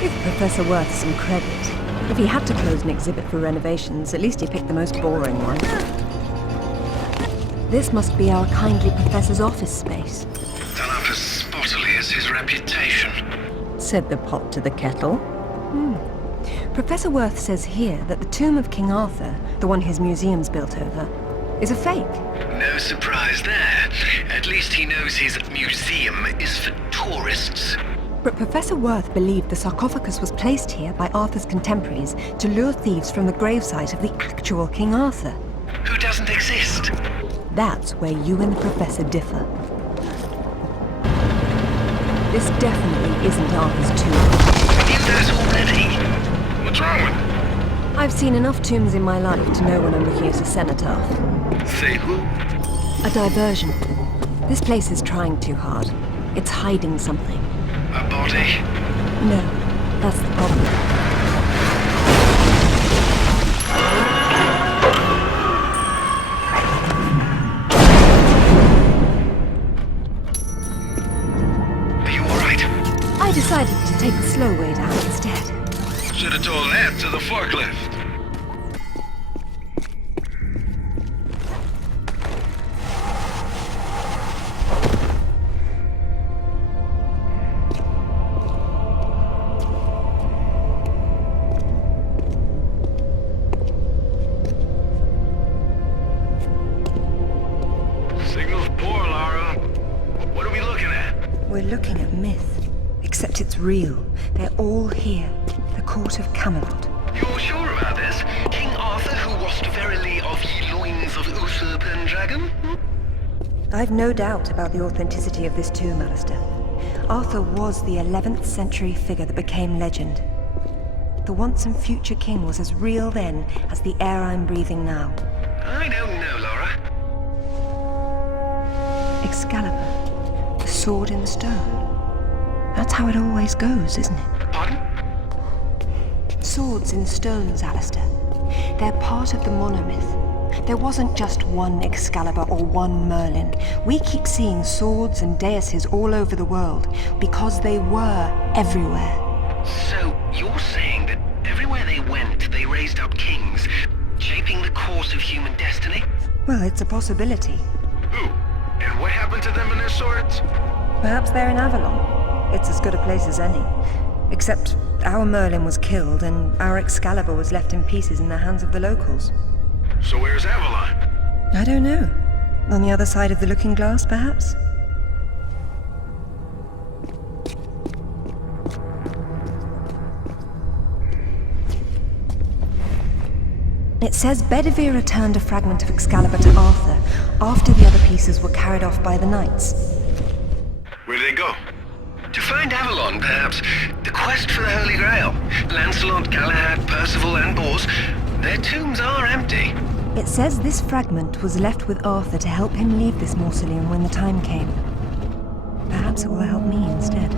Give Professor Worth some credit. If he had to close an exhibit for renovations, at least he picked the most boring one. This must be our kindly professor's office space. Done up as spottily as his reputation. Said the pot to the kettle. Professor Worth says here that the tomb of King Arthur, the one his museum's built over, is a fake. No surprise there. At least he knows his museum is for tourists. But Professor Worth believed the sarcophagus was placed here by Arthur's contemporaries to lure thieves from the gravesite of the actual King Arthur. Who doesn't exist? That's where you and the Professor differ. This definitely isn't Arthur's tomb. In that already? What's wrong with it? I've seen enough tombs in my life to know when I'm looking at a cenotaph. Say who? A diversion. This place is trying too hard. It's hiding something. A body? No, that's the problem. Are you alright? I decided to take the slow way down instead. Should have told that to the forklift. Signal's poor, Lara. What are we looking at? We're looking at myth, except it's real. They're all here. The court of Camelot. You're sure about this? King Arthur, who washed verily of ye loins of Uther Pendragon? I've no doubt about the authenticity of this tomb, Alistair. Arthur was the 11th century figure that became legend. The once and future king was as real then as the air I'm breathing now. I don't know, Lara. Excalibur, the sword in the stone. That's how it always goes, isn't it? Pardon? Swords in stones, Alistair. They're part of the monomyth. There wasn't just one Excalibur or one Merlin. We keep seeing swords and daises all over the world because they were everywhere. So, you're saying that everywhere they went, they raised up kings, shaping the course of human destiny? Well, it's a possibility. Who? And what happened to them and their swords? Perhaps they're in Avalon. It's as good a place as any. Except our Merlin was killed and our Excalibur was left in pieces in the hands of the locals. So where's Avalon? I don't know. On the other side of the looking glass, perhaps? It says Bedivere returned a fragment of Excalibur to Arthur after the other pieces were carried off by the knights. Where did they go? To find Avalon, perhaps. The quest for the Holy Grail. Lancelot, Galahad, Percival, and Bors. Their tombs are empty. It says this fragment was left with Arthur to help him leave this mausoleum when the time came. Perhaps it will help me instead.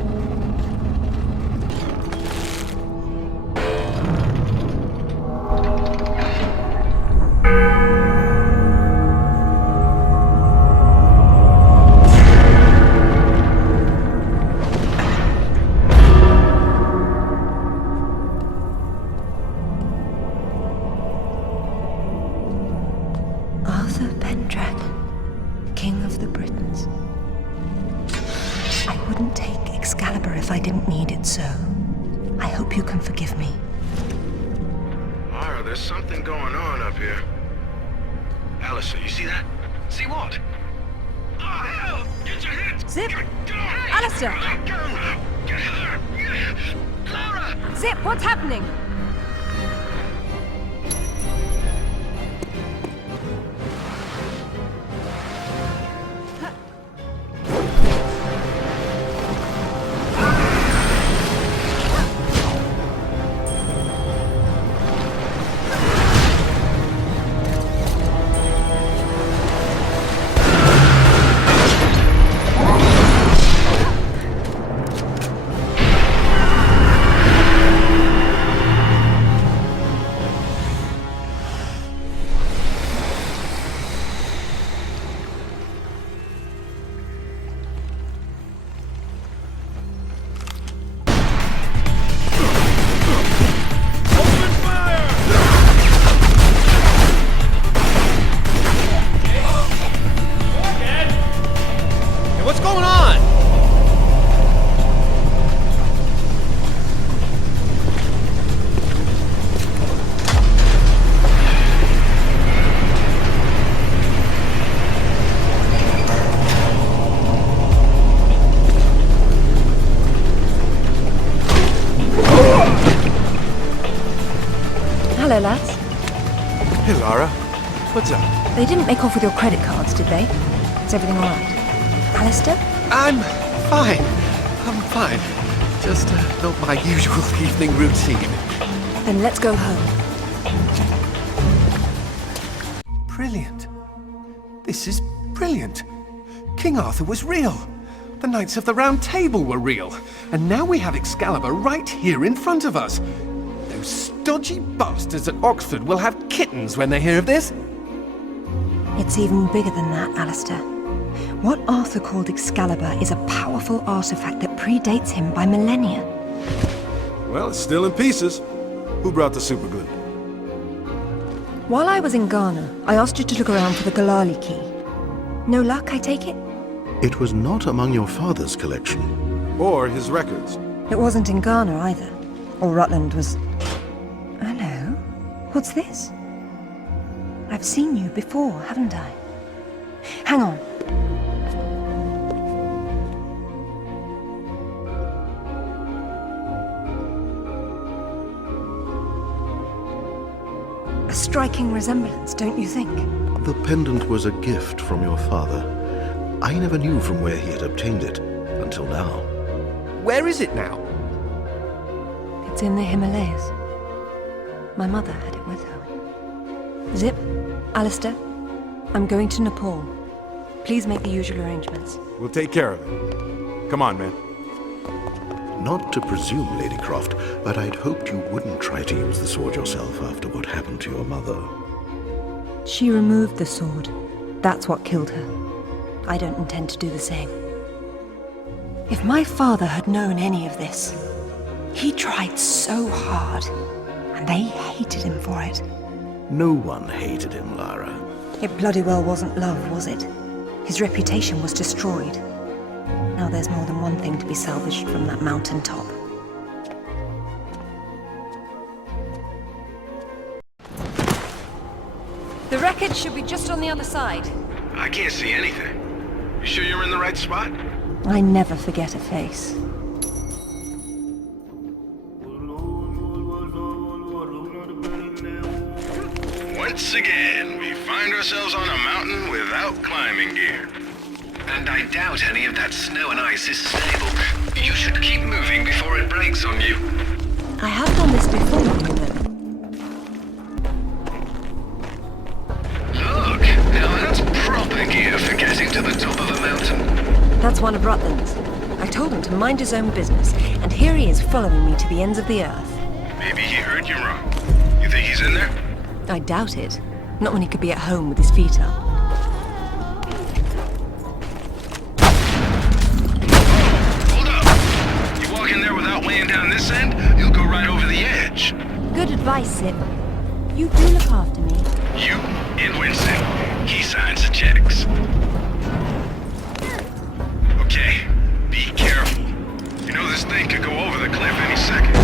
Hello, lads. Hey, Lara. What's up? They didn't make off with your credit cards, did they? Is everything all right? Alistair? I'm fine. I'm fine. Just not my usual evening routine. Then let's go home. Brilliant. This is brilliant. King Arthur was real. The Knights of the Round Table were real. And now we have Excalibur right here in front of us. Those stodgy bastards at Oxford will have kittens when they hear of this. It's even bigger than that, Alistair. What Arthur called Excalibur is a powerful artifact that predates him by millennia. Well, it's still in pieces. Who brought the superglue? While I was in Ghana, I asked you to look around for the Galali key. No luck, I take it? It was not among your father's collection. Or his records. It wasn't in Ghana either. Or Rutland was... Hello? What's this? I've seen you before, haven't I? Hang on. A striking resemblance, don't you think? The pendant was a gift from your father. I never knew from where he had obtained it, until now. Where is it now? It's in the Himalayas. My mother had it with her. Zip, Alistair, I'm going to Nepal. Please make the usual arrangements. We'll take care of it. Come on, man. Not to presume, Lady Croft, but I'd hoped you wouldn't try to use the sword yourself after what happened to your mother. She removed the sword. That's what killed her. I don't intend to do the same. If my father had known any of this, he tried so hard, and they hated him for it. No one hated him, Lara. It bloody well wasn't love, was it? His reputation was destroyed. Now there's more than one thing to be salvaged from that mountaintop. The wreckage should be just on the other side. I can't see anything. You sure you're in the right spot? I never forget a face. Once again, we find ourselves on a mountain without climbing gear. And I doubt any of that snow and ice is stable. You should keep moving before it breaks on you. I have done this before, you know. Look, now that's proper gear for getting to the top of a mountain. That's one of Rutland's. I told him to mind his own business, and here he is following me to the ends of the earth. Maybe he heard you wrong. You think he's in there? I doubt it. Not when he could be at home with his feet up. Hold up! You walk in there without laying down this end, you'll go right over the edge. Good advice, Sip. You do look after me. You and Winston. He signs the checks. Okay, be careful. You know this thing could go over the cliff any second.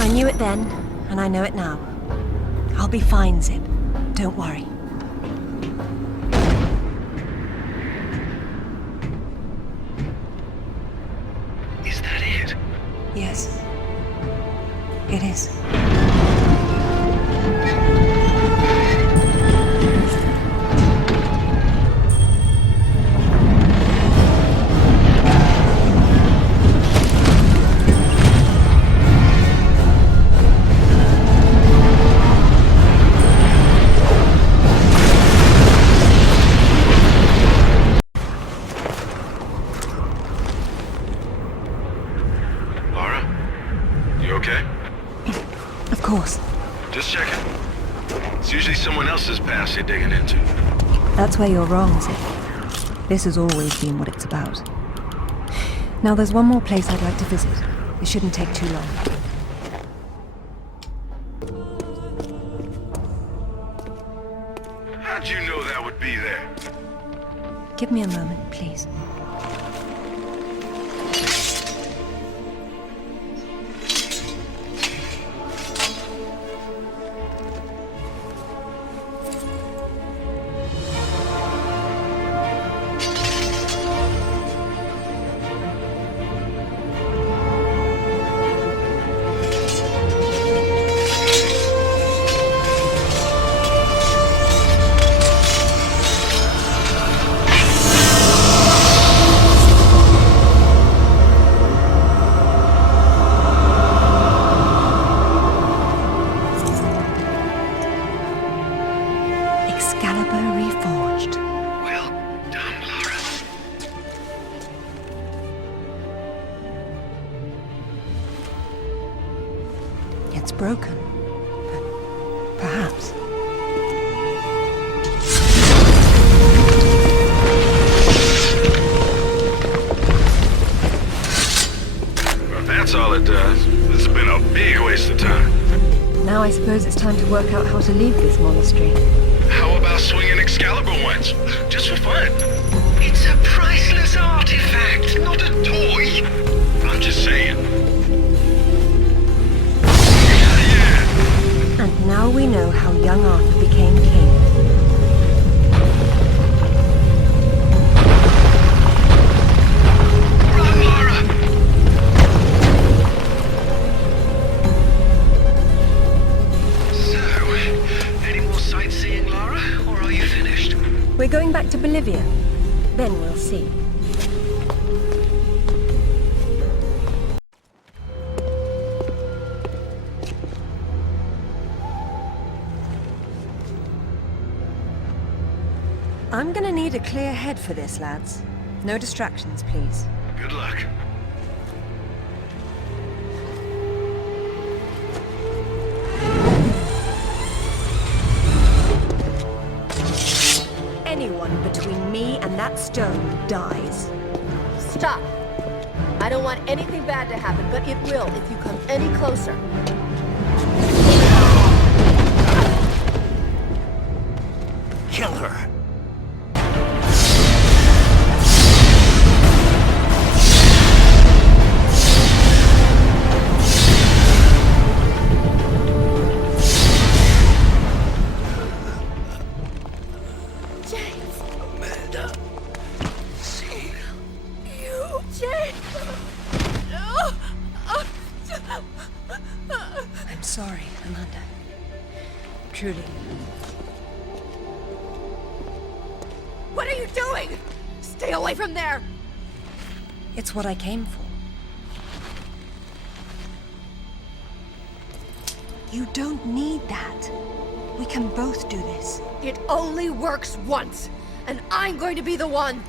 I knew it then, and I know it now. I'll be fine, Zip. Don't worry. Is that it? Yes. It is. Of course. Just checking. It's usually someone else's past you're digging into. That's where you're wrong, Zip. This has always been what it's about. Now there's one more place I'd like to visit. It shouldn't take too long. How'd you know that would be there? Give me a moment, please. It's broken, but perhaps. Well, if that's all it does, this has been a big waste of time. Now I suppose it's time to work out how to leave this monastery. How about swinging Excalibur once? Just for fun. It's a priceless artifact, not a toy. I'm just saying. And now we know how young Arthur became king. Run, Lara! So, any more going back to Bolivia? Then we'll see. I'm gonna need a clear head for this, lads. No distractions, please. Good luck. Anyone between me and that stone dies. Stop! I don't want anything bad to happen, but it will if you come any closer. Kill her! I'm sorry, Amanda. Truly. What are you doing? Stay away from there! It's what I came for. You don't need that. We can both do this. It only works once, and I'm going to be the one!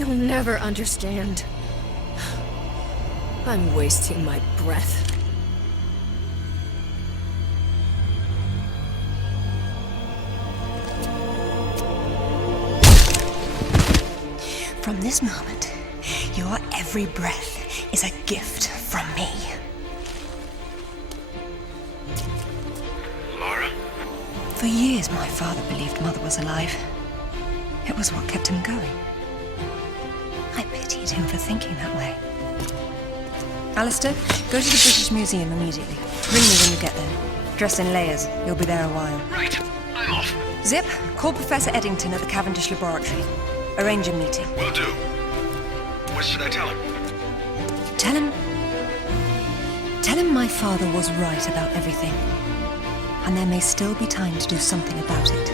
You'll never understand. I'm wasting my breath. From this moment, your every breath is a gift from me. Lara? For years, my father believed Mother was alive. It was what kept him going. I pitied him for thinking that way. Alistair, go to the British Museum immediately. Ring me when you get there. Dress in layers. You'll be there a while. Right. I'm off. Zip, call Professor Eddington at the Cavendish Laboratory. Arrange a meeting. Will do. What should I tell him? Tell him my father was right about everything. And there may still be time to do something about it.